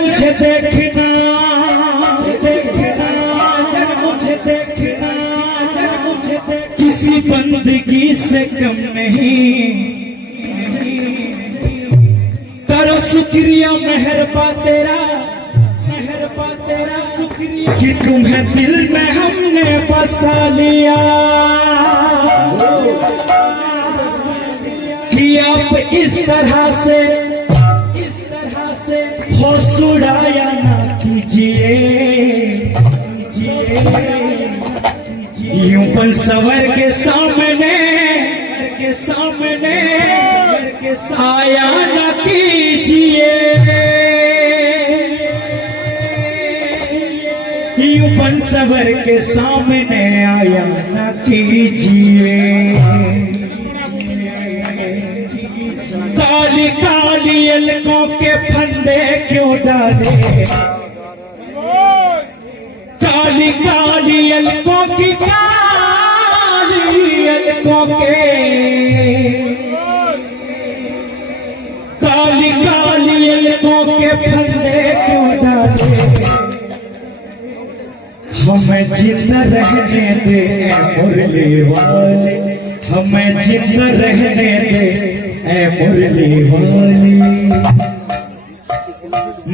मुझे देखना मुझे देखना किसी बंदगी से कम नहीं। करो शुक्रिया मेहरबा तेरा शुक्रिया कि तुम्हें दिल में हमने बसा लिया, कि आप इस तरह से होश उड़ाया ना कीजिए। यूं पल सवर के सामने आया ना कीजिए। यूं पल सवर के सामने आया ना कीजिए। काली काली अलकों के फंदे क्यों डाले, काली काली अलकों की काली अलकों के काली काली अलकों के फंदे क्यों डाले। हमें जिंदा रहने दे मुरली वाले, हमें जिंदा रहने दे ऐ मुरली वाले।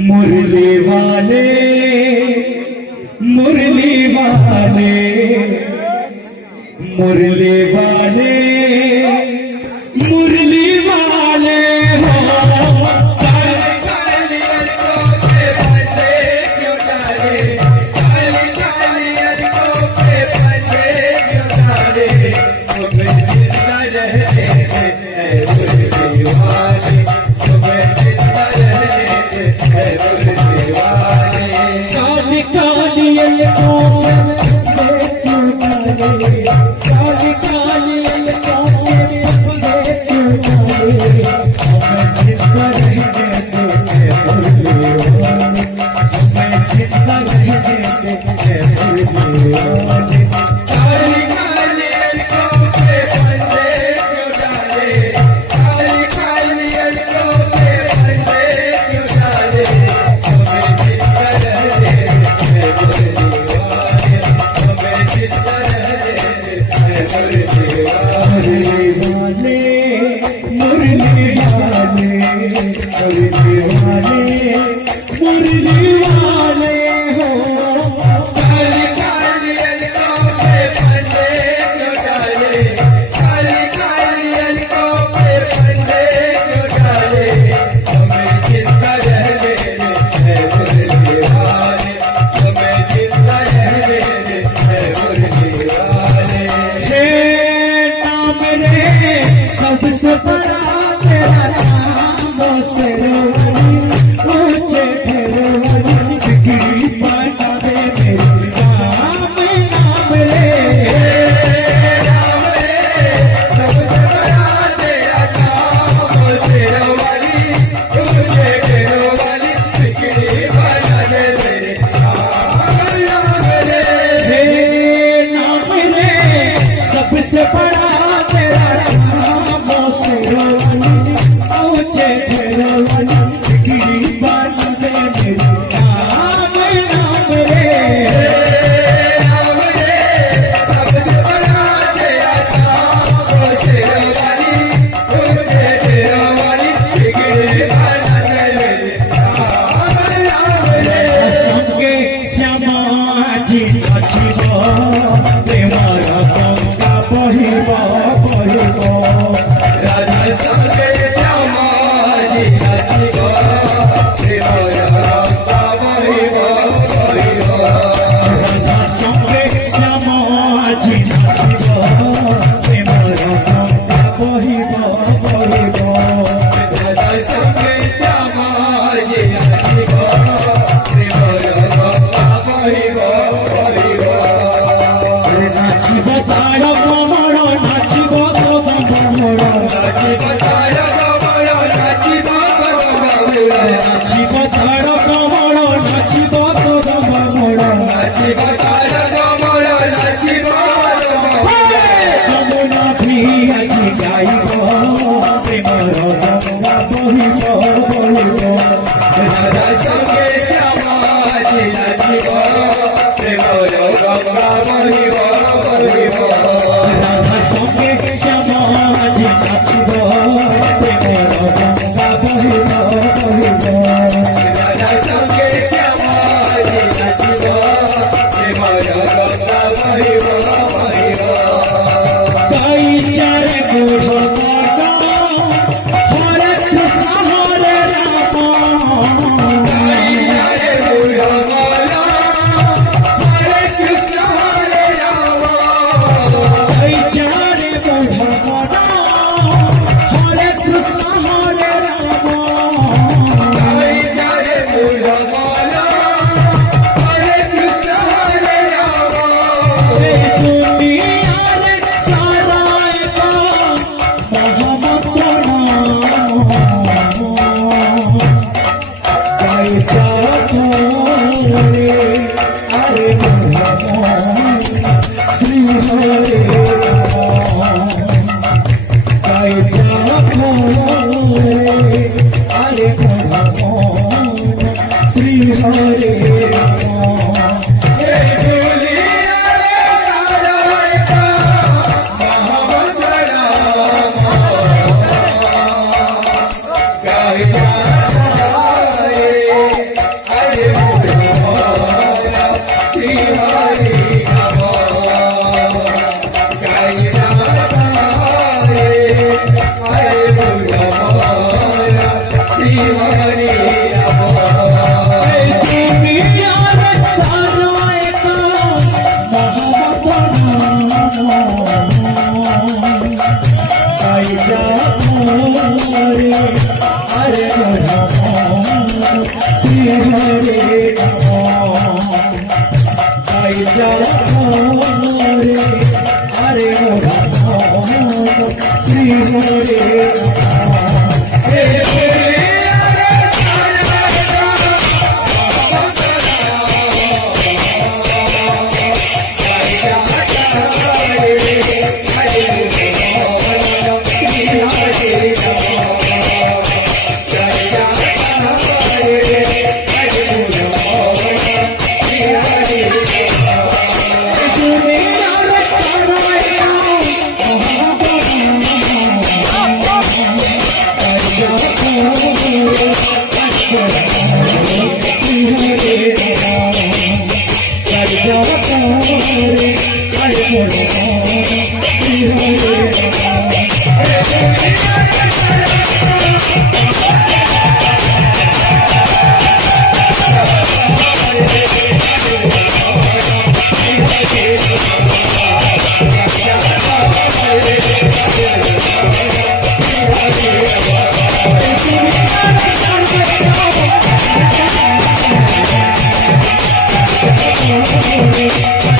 मुरली वाले मुरली वाले मुरली वाले मुरली वाले हो। काली काली अलकों के फंदे क्यों डाले, काली काली अलकों के फंदे क्यों डाले। तुम्हें जिंदा रहने दे ऐ मुरली वाले, तुम्हें जिंदा रहने दे ऐ मुरली वाले। काली काली अलकों से क्यों डाले, काली काली अलकों के फंदे क्यों डाले। हमें जिंदा रहने दे ऐ मुरली वाले, हमें जिंदा रहने दे ऐ मुरली वाले। काली काली अलकों के फंदे क्यों डाले, काली काली अलकों के फंदे क्यों डाले। हमें जिंदा रहने दे ऐ मुरली वाले, हमें जिंदा रहने दे ऐ मुरली वाले। मुरली वाले मुरली वाले हो। काली काली अलकों के फंदे क्यों डाले, काली काली अलकों के फंदे क्यों डाले। हमें जिंदा रहने दे ऐ मुरली वाले, हमें जिंदा रहने दे ऐ मुरली वाले। हे नाम रे सबसे बड़ा तेरा नाम शेरोवाली, ऊंचे ठेरोवाली बिगड़ी पाना दे मेरे नाम रे। नाम रे सबसे बड़ा तेरा नाम शेरोवाली, ऊंचे ठेरोवाली बिगड़ी पाना दे मेरे नाम रे। हे नाम रे सबसे बड़ा तेरा नाम शेरोवाली, ऊंचे ठेरोवाली बिगड़ी पाना दे मेरे नाम रे। नाम रे सबसे बड़ा तेरा नाम शेरोवाली, ऊंचे ठेरोवाली बिगड़ी पाना दे मेरे नाम रे। संगे श्यामाजी नाचिब प्रेमर गंगा बहिब बहिब। राधा संगे श्यामाजी नाचिब प्रेमर गंगा बहिब बहिब। राधा संगे श्यामाजी नाचिब प्रेमर गंगा बहिब बहिब। राधा संगे श्यामाजी नाचिब प्रेमर गंगा बहिब बहिब। नाचिब तार कमर, नाचिब तो कमर, नाचिब तार कमर, नाचिब तार Thank you.